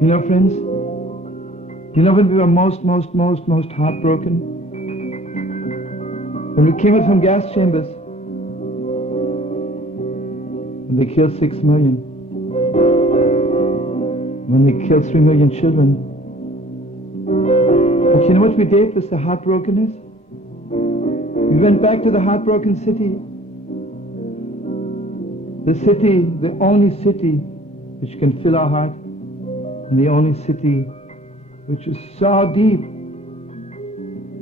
You know, friends, you know when we were most heartbroken? When we came out from gas chambers, when they killed 6 million, when they killed 3 million children. But you know what we did with the heartbrokenness? We went back to the heartbroken city. The city, the only city which can fill our heart, and the only city which is so deep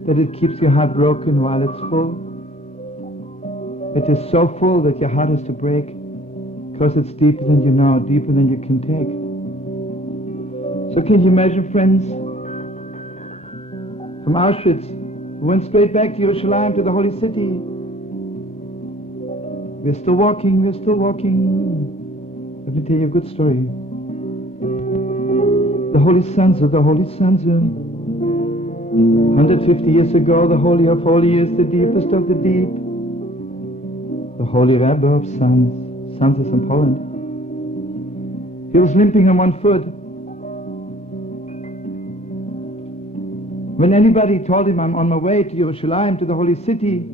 that it keeps your heart broken while it's full. It is so full that your heart has to break because it's deeper than you know, deeper than you can take. So can you imagine, friends, from Auschwitz, we went straight back to Yerushalayim, to the holy city. We're still walking. Let me tell you a good story. The Holy Sons of 150 years ago, the Holy of Holies, the deepest of the deep, the Holy Rabbi of Sons is in Poland. He was limping on one foot. When anybody told him, I'm on my way to Yerushalayim, to the holy city,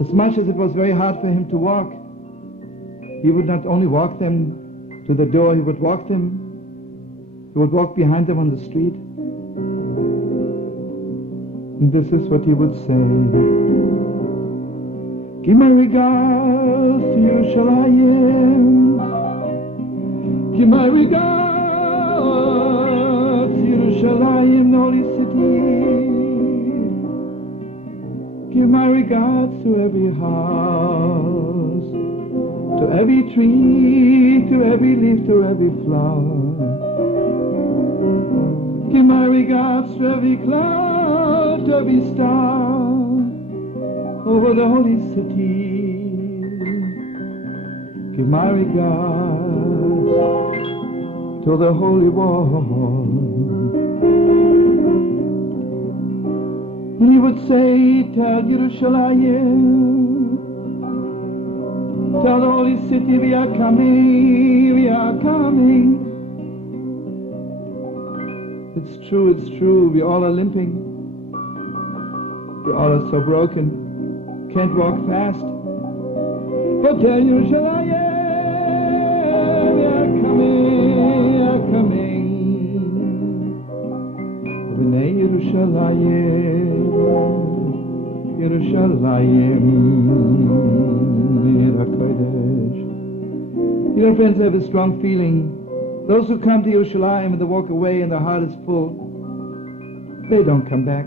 as much as it was very hard for him to walk, he would not only walk them to the door, he would walk behind them on the street. And this is what he would say. Give my regards to Yerushalayim. Give my regards to Yerushalayim, the holy city. Give my regards to every house, to every tree, to every leaf, to every flower. Give my regards to every cloud, to every star over the holy city. Give my regards to the holy wall. And he would say, tell Yerushalayim, tell the holy city, we are coming, we are coming. It's true, we all are limping. We all are so broken, can't walk fast. But tell Yerushalayim, we are coming. B'nei Yerushalayim, Ir HaKodesh. You know, friends, I have a strong feeling. Those who come to Yerushalayim and they walk away and their heart is full, they don't come back.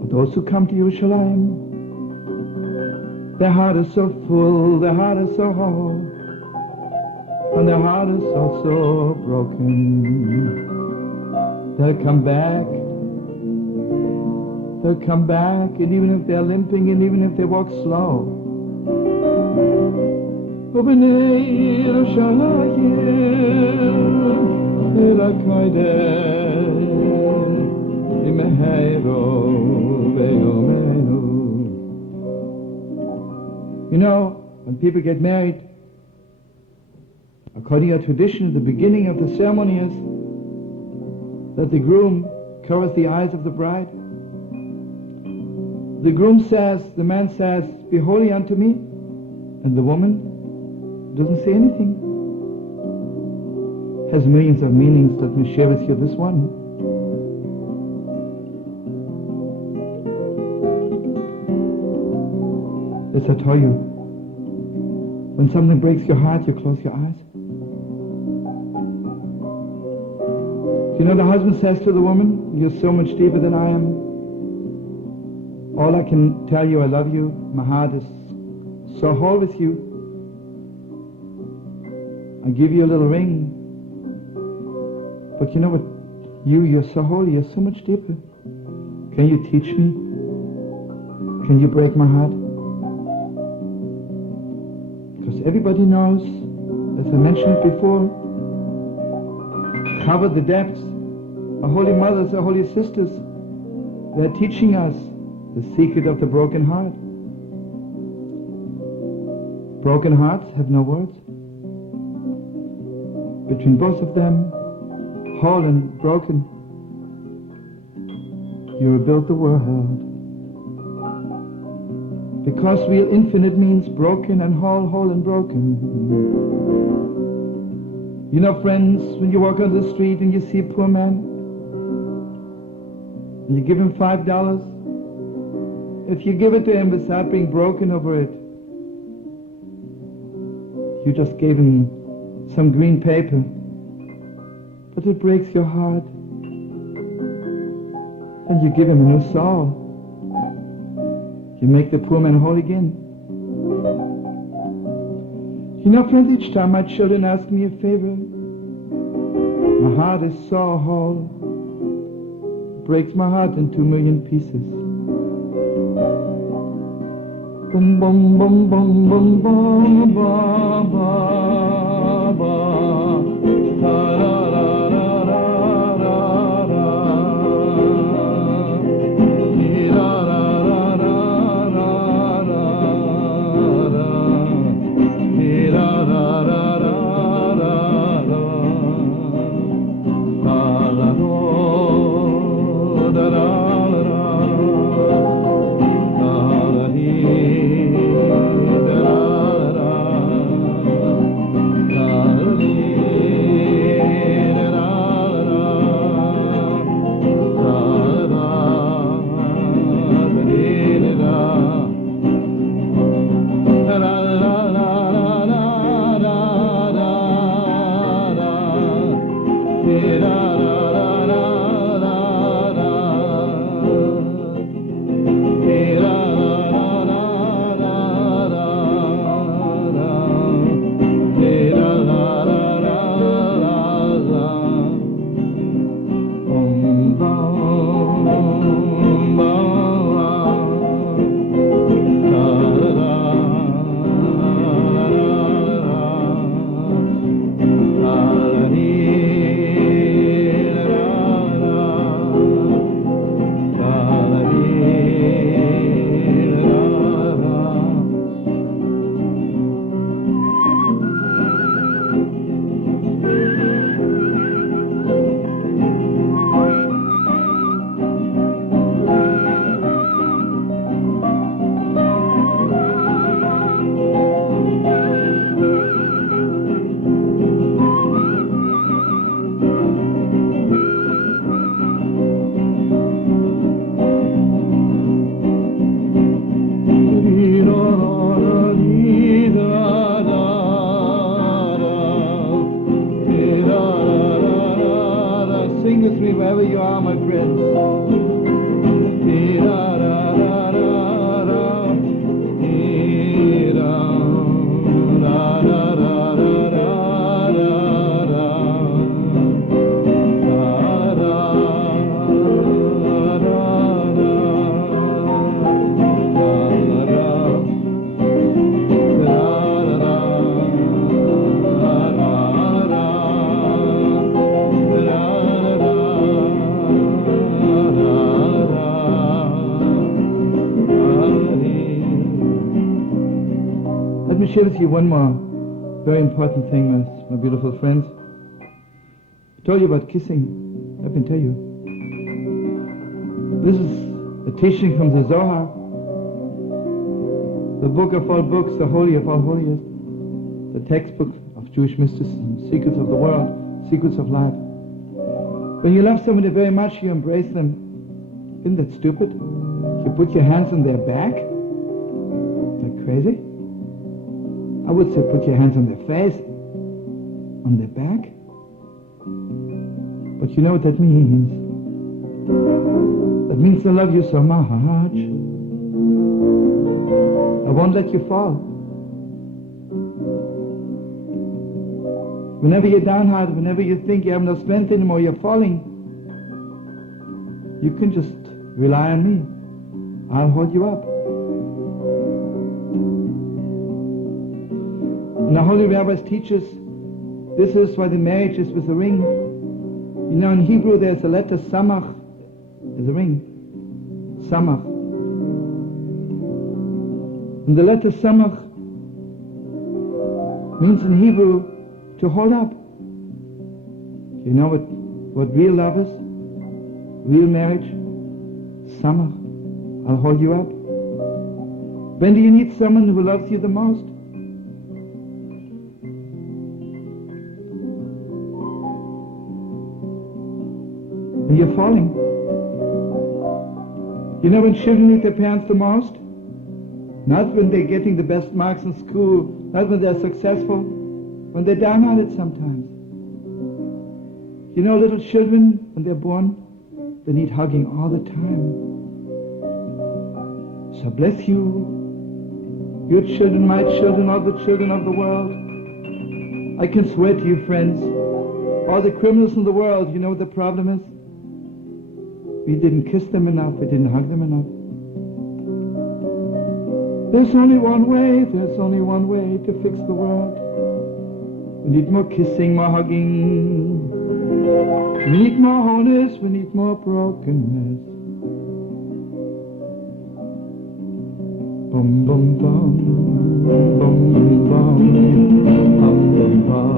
But those who come to Yerushalayim, their heart is so full, their heart is so whole, and their heart is also broken. They'll come back, and even if they're limping, and even if they walk slow, B'nei Yerushalayim, Ir HaKodesh, Imeheiro ve'yomeinu. You know, when people get married, according to tradition, the beginning of the ceremony is that the groom covers the eyes of the bride. The groom says, the man says, be holy unto me, and the woman doesn't say anything. Has millions of meanings. Let me share with you this one. As I told you, when something breaks your heart, you close your eyes. You know, the husband says to the woman, you're so much deeper than I am. All I can tell you, I love you. My heart is so whole with you. I'll give you a little ring. But you know what? You're so holy, you're so much deeper. Can you teach me? Can you break my heart? Because everybody knows, as I mentioned before, cover the depths. Our holy mothers, our holy sisters, they're teaching us the secret of the broken heart. Broken hearts have no words. Between both of them, whole and broken, you rebuild the world. Because real infinite means broken and whole, whole and broken. You know, friends, when you walk on the street and you see a poor man, and you give him $5, if you give it to him without being broken over it, you just gave him some green paper, but it breaks your heart, and you give him a new soul. You make the poor man whole again. You know, friends, each time my children ask me a favor, my heart is so whole, it breaks my heart in 2,000,000 pieces. Bum bum bum bum bum bum bum bum bum. Ta ra ra ra ra ra ra. Ni ra ra ra ra ra ra ra. Ni ra ra ra ra ra ra. Ta ra ro da ra ra. Ta ra hi. Share with you one more very important thing, my beautiful friends. I told you about kissing. I can tell you. This is a teaching from the Zohar, the book of all books, the holy of all holiest, the textbook of Jewish mysticism, secrets of the world, secrets of life. When you love somebody very much, you embrace them. Isn't that stupid? You put your hands on their back? Isn't that crazy? I would say put your hands on their face, on their back. But you know what that means? That means I love you so much. I won't let you fall. Whenever you're downhearted, whenever you think you have no strength anymore, you're falling, you can just rely on me. I'll hold you up. And the Holy Rabbis teach us, this is why the marriage is with a ring. You know, in Hebrew there's a letter samach, there's a ring, samach. And the letter samach means in Hebrew to hold up. You know what real love is? Real marriage? Samach. I'll hold you up. When do you need someone who loves you the most? When you're falling. You know when children need their parents the most? Not when they're getting the best marks in school, not when they're successful, when they're downhearted sometimes. You know little children, when they're born, they need hugging all the time. So bless you, your children, my children, all the children of the world. I can swear to you, friends, all the criminals in the world, you know what the problem is? We didn't kiss them enough, we didn't hug them enough. There's only one way to fix the world. We need more kissing, more hugging. We need more wholeness, we need more brokenness. Bum bum bum, bum bum bum, bum bum bum.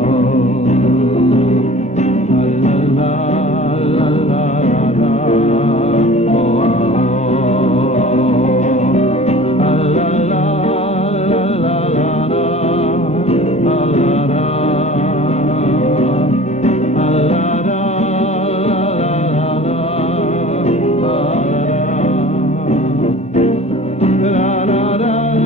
La la la la la.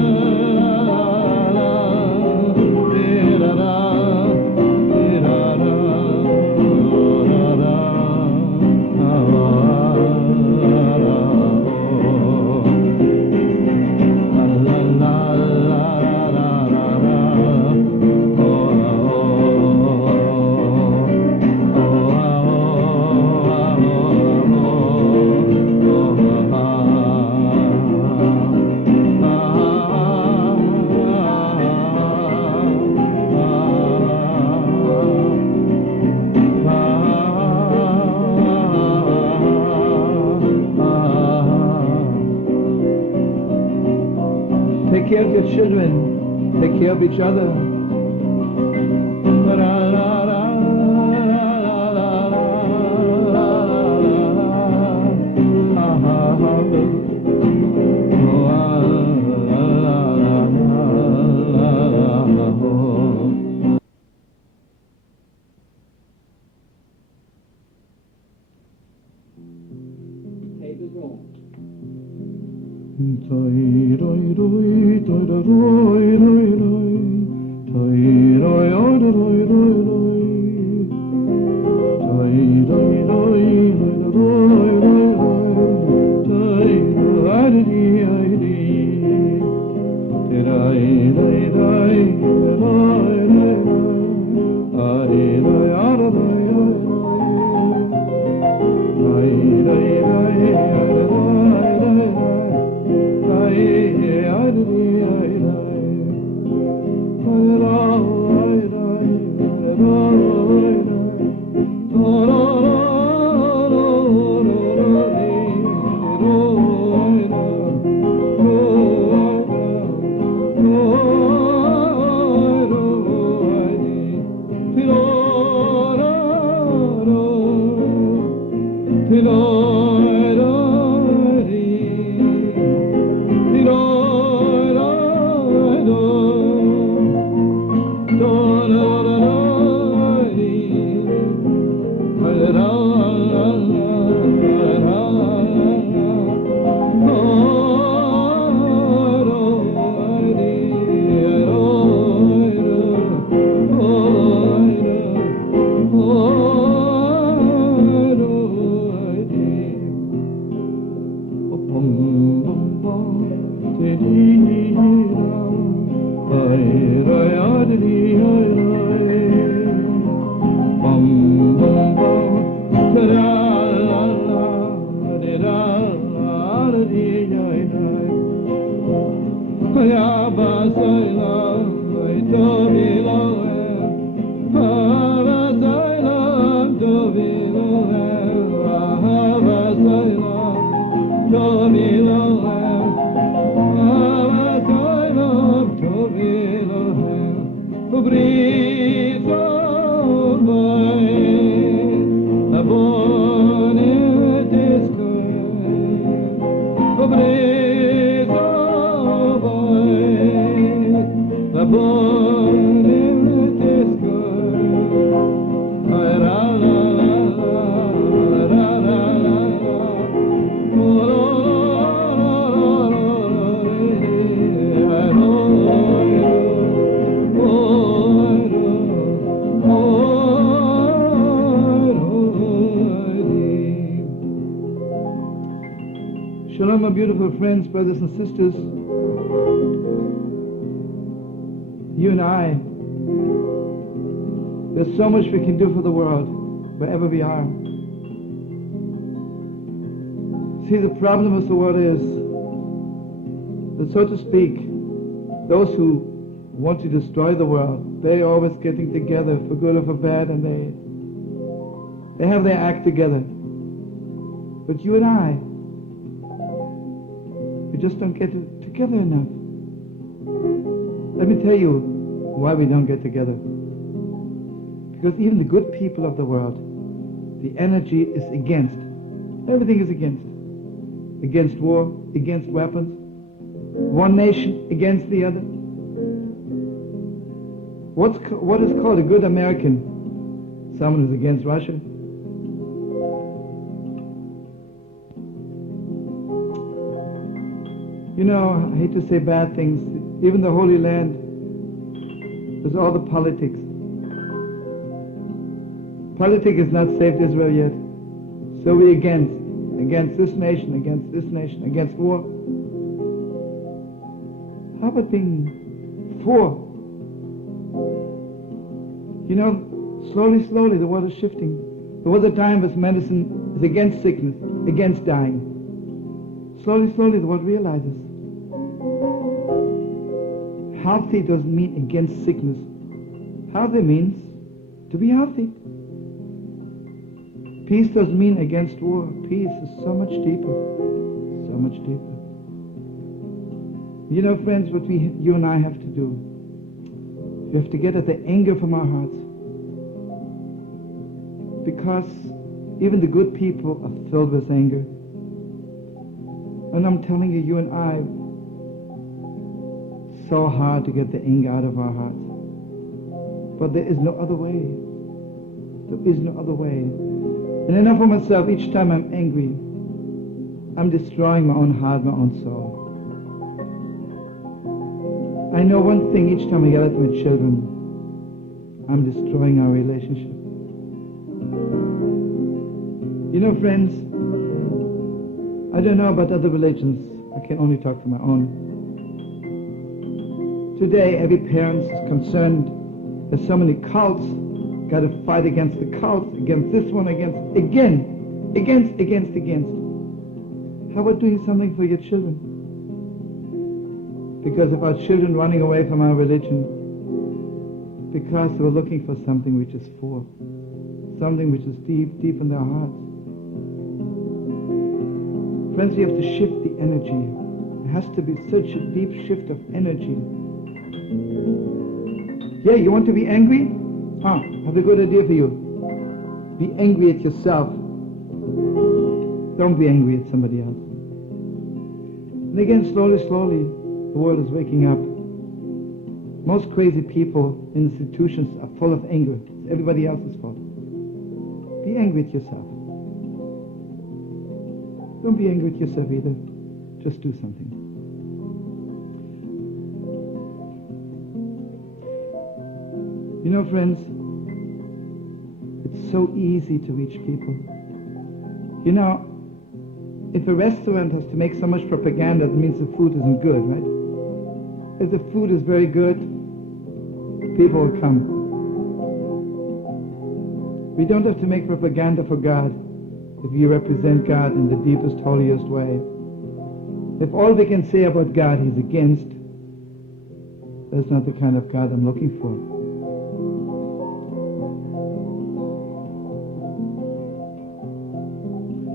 Take care of your children. Take care of each other. Shalom, my beautiful friends, brothers and sisters. You and I, there's so much we can do for the world, wherever we are. See, the problem with the world is that, so to speak, those who want to destroy the world, they're always getting together for good or for bad, and they have their act together. But you and I, we just don't get together enough. Let me tell you why we don't get together. Because even the good people of the world, the energy is against. Everything is against. Against war, against weapons. One nation against the other. What is called a good American? Someone who's against Russia. You know, I hate to say bad things. Even the Holy Land, there's all the politics. Politics has not saved Israel yet. So we're against this nation, against war. How about being for? You know, slowly, the world is shifting. There was a time when medicine is against sickness, against dying. Slowly, the world realizes. Healthy doesn't mean against sickness. Healthy means to be healthy. Peace doesn't mean against war. Peace is so much deeper. So much deeper. You know, friends, what you and I have to do, we have to get at the anger from our hearts. Because even the good people are filled with anger. And I'm telling you, you and I, so hard to get the anger out of our hearts. But there is no other way. There is no other way. And I know for myself, each time I'm angry, I'm destroying my own heart, my own soul. I know one thing, each time I yell at my children, I'm destroying our relationship. You know, friends, I don't know about other religions. I can only talk for my own. Today, every parent is concerned. There's so many cults. Got to fight against the cults, against this one, against. How about doing something for your children? Because of our children running away from our religion, because they were looking for something which is for, something which is deep in their hearts. Friends, we have to shift the energy. It has to be such a deep shift of energy. Yeah, you want to be angry? I have a good idea for you. Be angry at yourself. Don't be angry at somebody else. And again, slowly, the world is waking up. Most crazy people, institutions are full of anger. It's everybody else's fault. Be angry at yourself. Don't be angry at yourself either. Just do something. You know, friends, it's so easy to reach people. You know, if a restaurant has to make so much propaganda, it means the food isn't good, right? If the food is very good, people will come. We don't have to make propaganda for God if we represent God in the deepest, holiest way. If all we can say about God He's against, that's not the kind of God I'm looking for.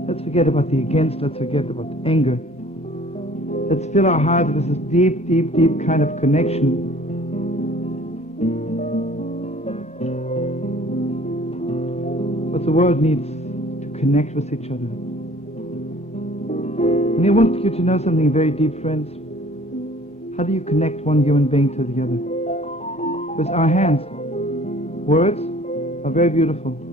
Let's forget about the against, let's forget about anger. Let's fill our hearts with this deep kind of connection. But the world needs to connect with each other. And I want you to know something very deep, friends. How do you connect one human being to the other? With our hands. Words are very beautiful.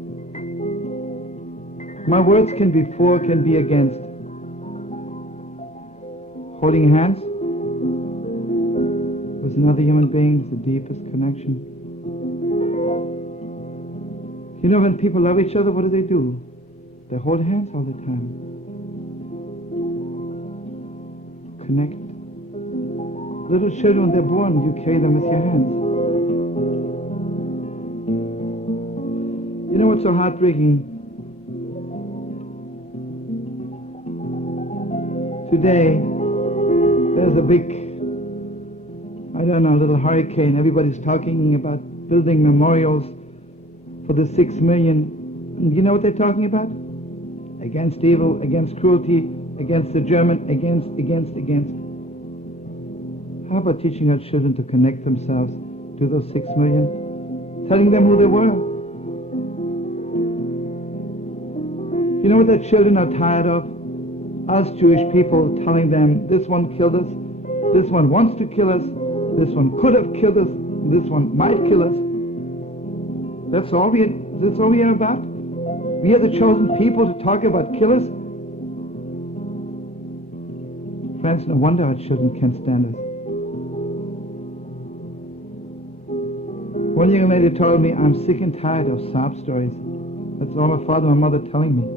My words can be for, can be against. Holding hands with another human being is the deepest connection. You know, when people love each other, what do? They hold hands all the time. connect. Little children, when they're born, you carry them with your hands. You know what's so heartbreaking? Today, there's a big, little hurricane. Everybody's talking about building memorials for the 6 million. And you know what they're talking about? Against evil, against cruelty, against the German, against. How about teaching our children to connect themselves to those 6 million? Telling them who they were. You know what the children are tired of? Us Jewish people telling them, this one killed us, this one wants to kill us, this one could have killed us, this one might kill us. That's all we are about? We are the chosen people to talk about killers? Friends, no wonder our children can't stand us. One young lady told me, I'm sick and tired of sob stories. That's all my father and my mother telling me.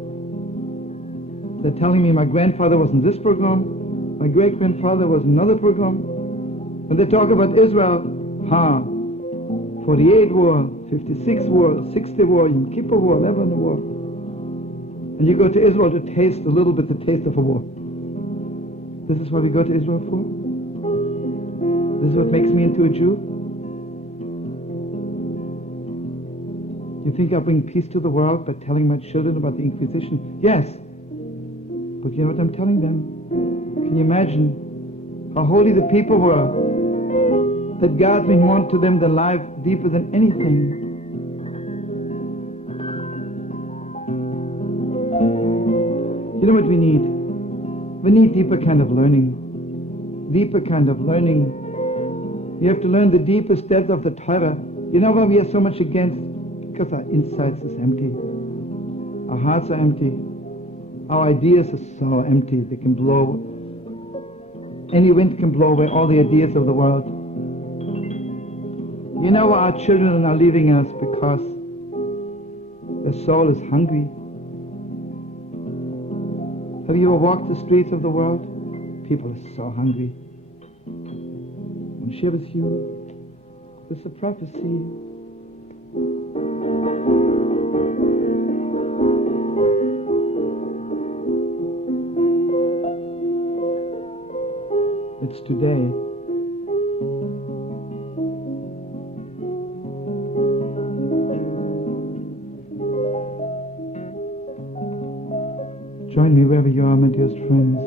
They're telling me my grandfather was in this program, my great-grandfather was in another program. When they talk about Israel, 48 war, 56 war, 60 war, Yom Kippur war, Lebanon war. And you go to Israel to taste a little bit the taste of a war. This is what we go to Israel for? This is what makes me into a Jew? You think I bring peace to the world by telling my children about the Inquisition? Yes. But you know what I'm telling them? Can you imagine how holy the people were? That God meant more to them than life, deeper than anything. You know what we need? We need deeper kind of learning. Deeper kind of learning. You have to learn the deepest depth of the Torah. You know why we are so much against? Because our insides is empty. Our hearts are empty. Our ideas are so empty. They can blow. Any wind can blow away all the ideas of the world. You know our children are leaving us because their soul is hungry. Have you ever walked the streets of the world? People are so hungry. I'm share with you, it's a prophecy. It's today. Join me wherever you are, my dearest friends.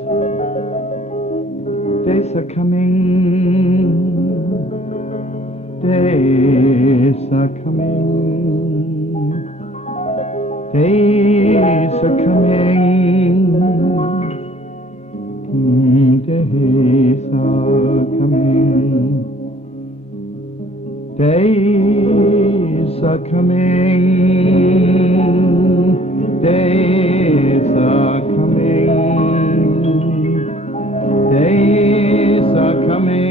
Days are coming. Days are coming. Days are coming. Days are coming. Days are coming. Days are coming. Days are coming.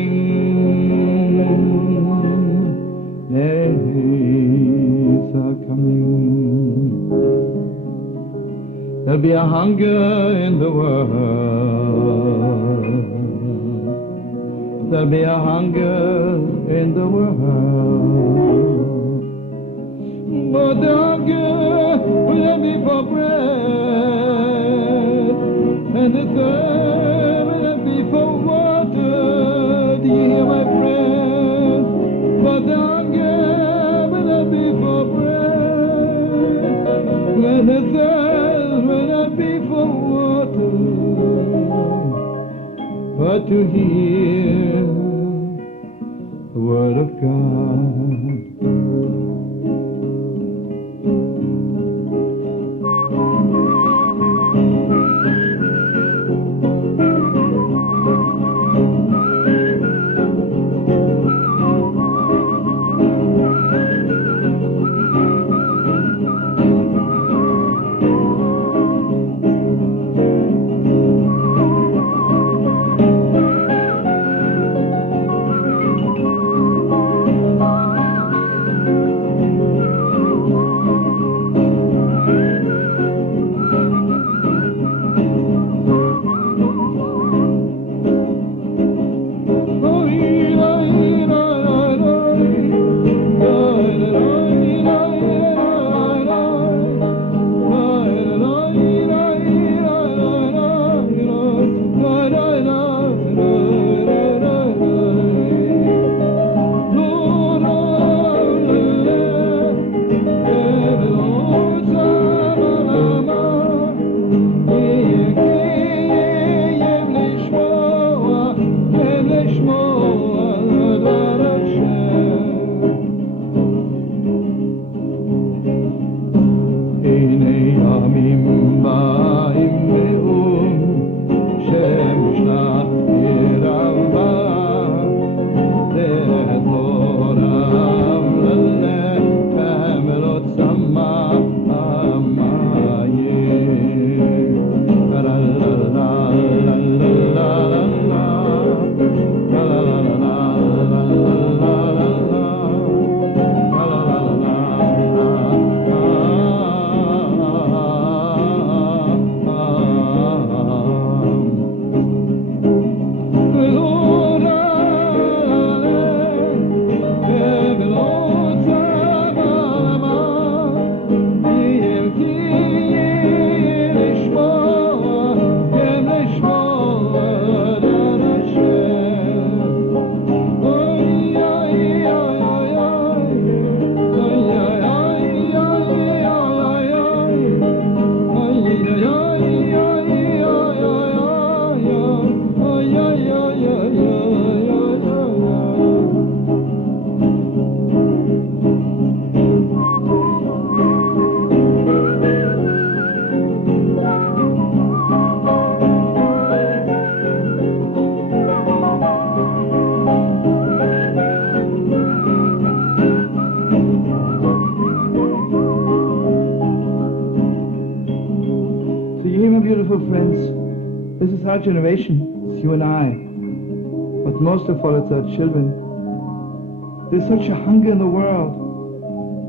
Days are coming. There'll be a hunger in the world. There'll be a hunger in the world. But the hunger will be for bread, and the thirst will be for water. Do you hear my friend? But the hunger will be for bread, and the thirst will be for water. But to hear the word of God. beautiful friends. This is our generation. It's you and I. But most of all, it's our children. There's such a hunger in the world.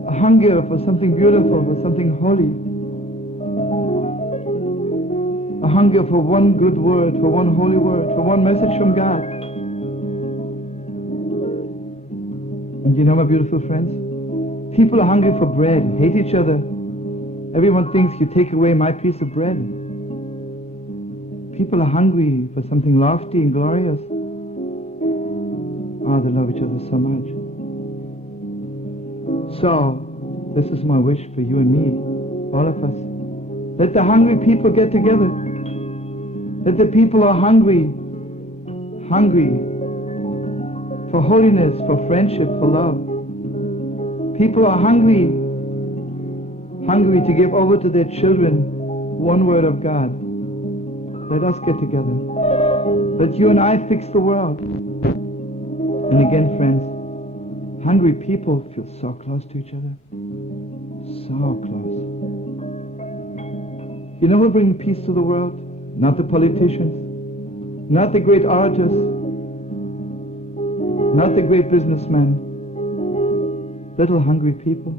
A hunger for something beautiful, for something holy. A hunger for one good word, for one holy word, for one message from God. And you know, my beautiful friends, people are hungry for bread, hate each other. Everyone thinks you take away my piece of bread. People are hungry for something lofty and glorious. Oh, they love each other so much. So, this is my wish for you and me, all of us. Let the hungry people get together. Let the people are hungry for holiness, for friendship, for love. People are hungry to give over to their children one word of God. Let us get together. Let you and I fix the world. And again, friends, hungry people feel so close to each other. So close. You know who'll bring peace to the world? Not the politicians, not the great orators, not the great businessmen. Little hungry people.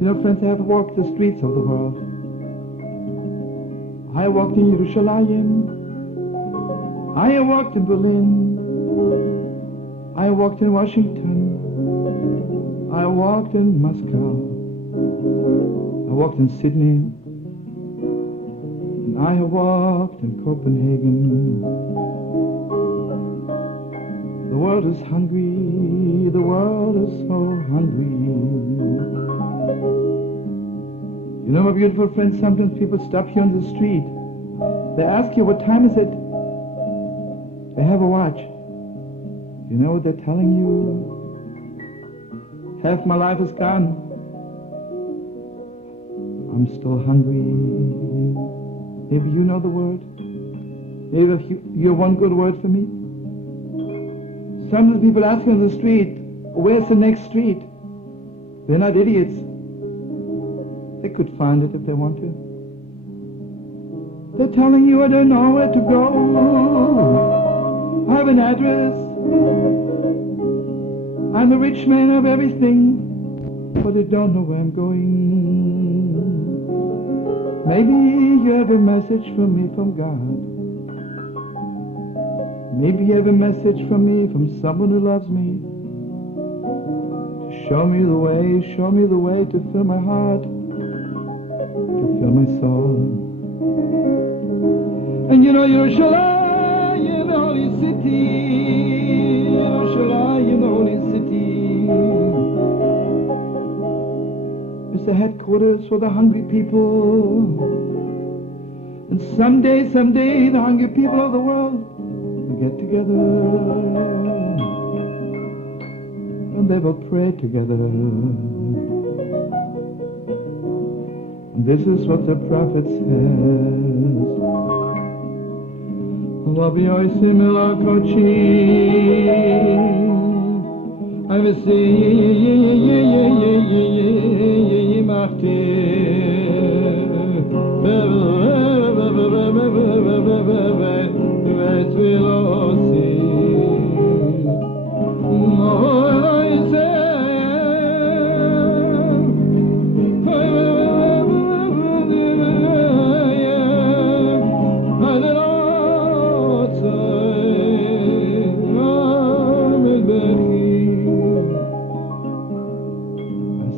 You know, friends, I have walked the streets of the world. I walked in Yerushalayim. I walked in Berlin. I walked in Washington. I walked in Moscow. I walked in Sydney. And I walked in Copenhagen. The world is hungry. The world is so hungry. You know, my beautiful friends, sometimes people stop you on the street. They ask you, what time is it? They have a watch. You know what they're telling you? Half my life is gone. I'm still hungry. Maybe you know the word. Maybe you're one good word for me. Sometimes people ask you on the street, where's the next street? They're not idiots. They could find it if they want to. They're telling you, I don't know where to go. I have an address. I'm a rich man of everything, but I don't know where I'm going. Maybe you have a message from me from God. Maybe you have a message from me, from someone who loves me. Show me the way to fill my heart, to fill my soul. And you know, Yerushalayim, the holy city, Yerushalayim, the holy city, is the headquarters for the hungry people. And someday, the hungry people of the world will get together, and they will pray together. And this is what the prophet says. Rabbi Yosim el Kochim, I will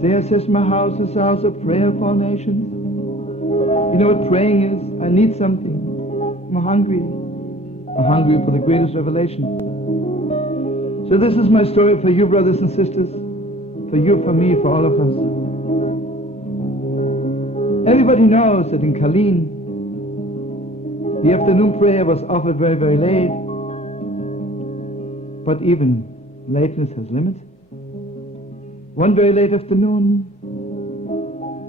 Isaiah says, my house is a house of prayer for all nations. You know what praying is? I need something. I'm hungry. I'm hungry for the greatest revelation. So this is my story for you, brothers and sisters. For you, for me, for all of us. Everybody knows that in Kalin, the afternoon prayer was offered very, very late. But even lateness has limits. One very late afternoon,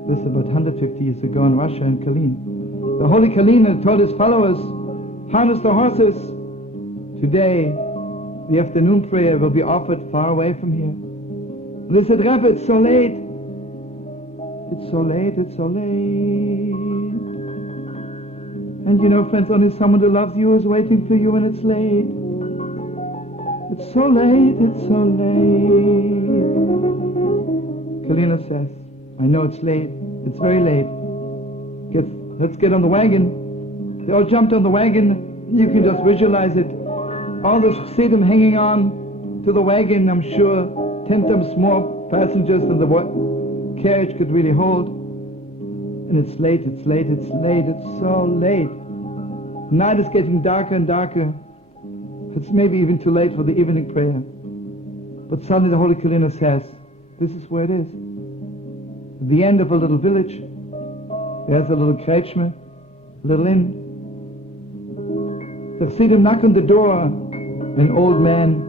this is about 150 years ago in Russia, in Kalin, the holy Kalin had told his followers, harness the horses. Today, the afternoon prayer will be offered far away from here. And they said, Rabbi, it's so late. It's so late, it's so late. And you know, friends, only someone who loves you is waiting for you when it's late. It's so late, it's so late. Kalina says, I know it's late, it's very late. Let's get on the wagon. They all jumped on the wagon. You can just visualize it. All the chassidim hanging on to the wagon, I'm sure 10 times more passengers than the carriage could really hold. And it's late, it's late, it's late, it's so late. Night is getting darker and darker. It's maybe even too late for the evening prayer. But suddenly the Holy Kalina says, this is where it is. At the end of a little village, there's a little kretschmer, a little inn. The chassidim knock on the door. An old man,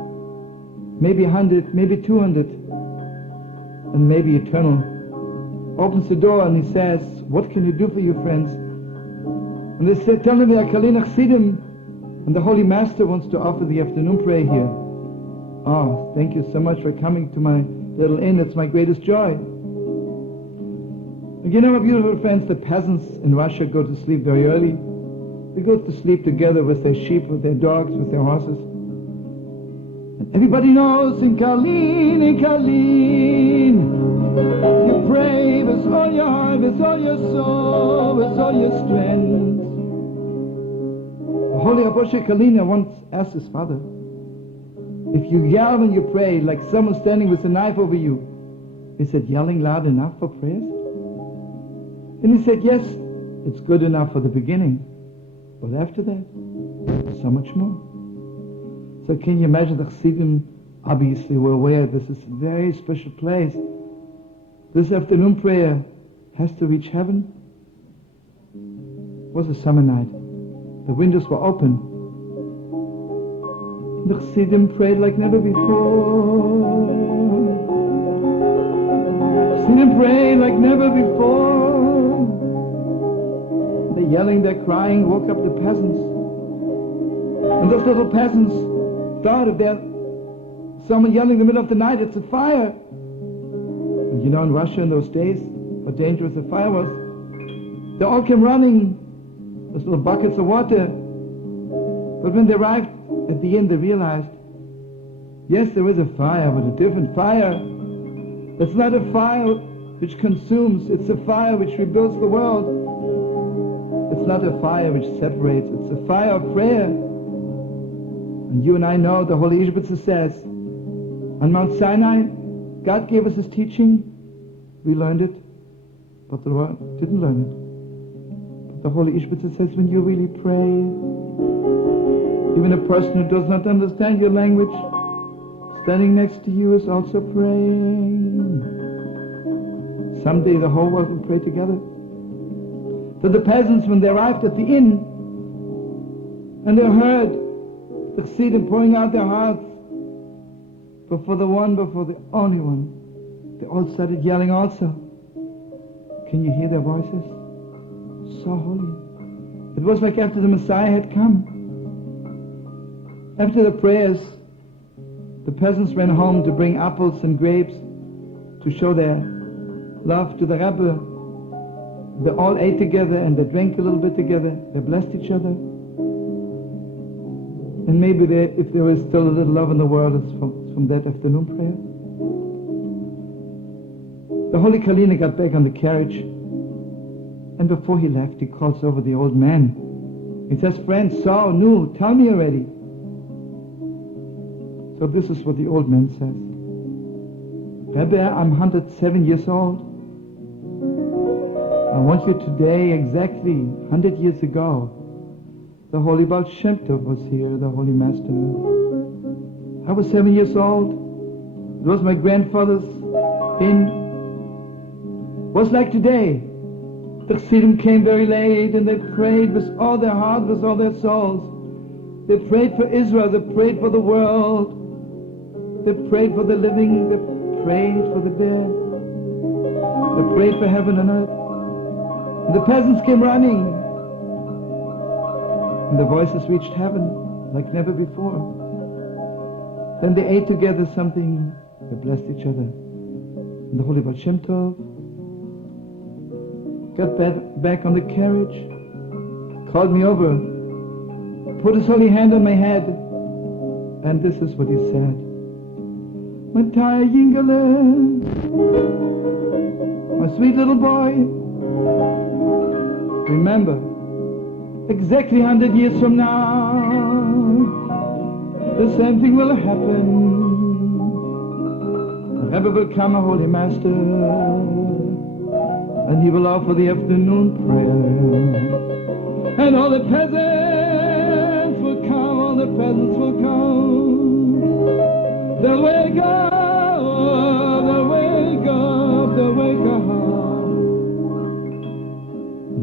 maybe 100, maybe 200, and maybe eternal, opens the door and he says, what can you do for you, friends? And they say, tell him we are Kalina Chassidim, and the Holy Master wants to offer the afternoon prayer here. Oh, thank you so much for coming to my little inn. It's my greatest joy. And you know, my beautiful friends, the peasants in Russia go to sleep very early. They go to sleep together with their sheep, with their dogs, with their horses. And everybody knows in Kalin, you pray with all your heart, with all your soul, with all your strength. The Holy Rabbi Kalina once asked his father, if you yell when you pray like someone standing with a knife over you, is it yelling loud enough for prayers? And he said, yes, it's good enough for the beginning, but after that, so much more. So can you imagine the chassidim obviously were aware this is a very special place. This afternoon prayer has to reach heaven. It was a summer night. The windows were open. The chassidim prayed like never before. Chassidim prayed like never before. They're yelling, they're crying, woke up the peasants. And those little peasants thought if there's someone yelling in the middle of the night, it's a fire. And you know, in Russia in those days, how dangerous a fire was. They all came running, those little buckets of water. But when they arrived at the inn, they realized, yes, there is a fire, but a different fire. It's not a fire which consumes, it's a fire which rebuilds the world. It's not a fire which separates, it's a fire of prayer. And you and I know, the Holy Ishbitzer says, on Mount Sinai, God gave us His teaching, we learned it, but the world didn't learn it. But the Holy Ishbitzer says, when you really pray, even a person who does not understand your language, standing next to you is also praying. Someday the whole world will pray together. So the peasants, when they arrived at the inn, and they heard the chassidim pouring out their hearts, but for the one, but for the only one, they all started yelling also. Can you hear their voices? So holy. It was like after the Messiah had come. After the prayers, the peasants ran home to bring apples and grapes to show their love to the Rabbi. They all ate together and they drank a little bit together. They blessed each other. And maybe if there was still a little love in the world, it's from that afternoon prayer. The Holy Kalina got back on the carriage, and before he left, he calls over the old man. He says, friend, so, nu, tell me already. So this is what the old man says. Rabbi, I'm 107 years old. I want you today, exactly 100 years ago, the Holy Baal Shem Tov was here, the Holy Master. I was 7 years old. It was my grandfather's inn. It was like today. The chassidim came very late and they prayed with all their heart, with all their souls. They prayed for Israel, they prayed for the world. They prayed for the living, they prayed for the dead. They prayed for heaven and earth. And the peasants came running. And the voices reached heaven like never before. Then they ate together something, they blessed each other. And the Holy Baal Shem Tov got back on the carriage. called me over, put his holy hand on my head, and this is what he said. Matai Yingale, my sweet little boy, remember, exactly 100 years from now, the same thing will happen. The Rebbe will come, a holy master, and he will offer the afternoon prayer. And all the peasants will come, all the peasants will come. They'll wake up, they'll wake up, they'll wake up.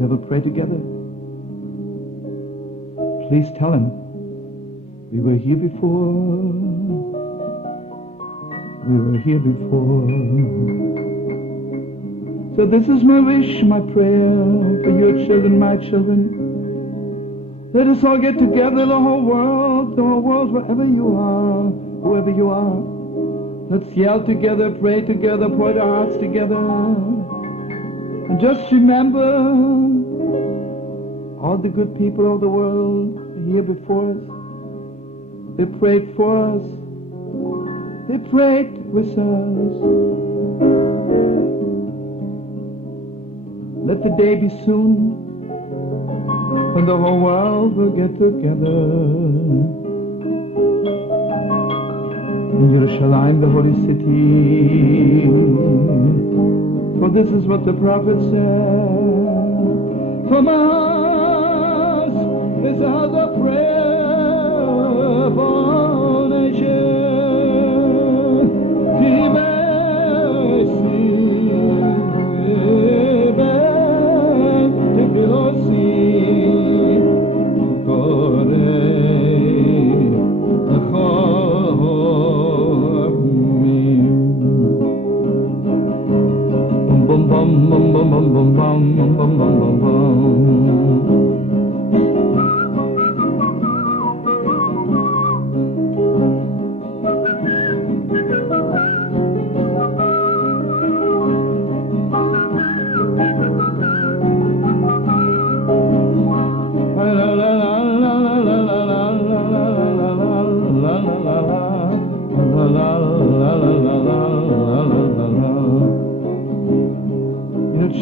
They will pray together. Please tell him, we were here before. We were here before. So this is my wish, my prayer for your children, my children. Let us all get together, the whole world, wherever you are, whoever you are. Let's yell together, pray together, pour our hearts together. And just remember, all the good people of the world are here before us. They prayed for us. They prayed with us. Let the day be soon when the whole world will get together. In Yerushalayim, the holy city. For this is what the prophet said. From us is a house of prayer for all nations.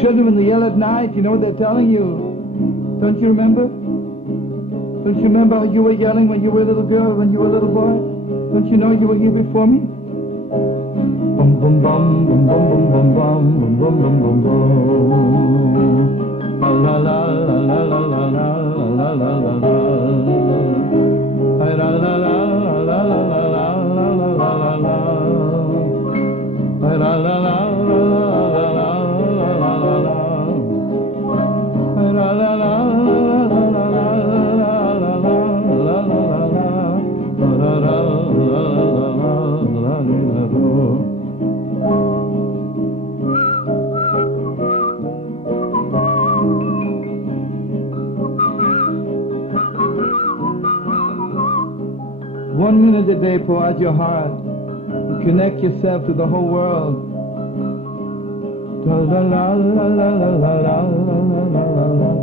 Children, when they yell at night, you know what they're telling you? Don't you remember? Don't you remember how you were yelling when you were a little girl, when you were a little boy? Don't you know you were here before me? Bum bum bum bum bum bum bum bum bum bum bum bum. La la la la la la la la la la la la. La la la la la la la la la la la. La la la la. One minute a day, pour out your heart and connect yourself to the whole world.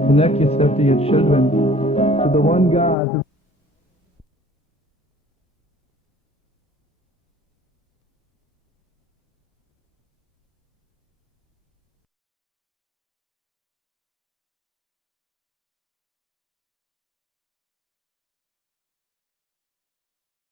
Connect yourself to your children, to the one God.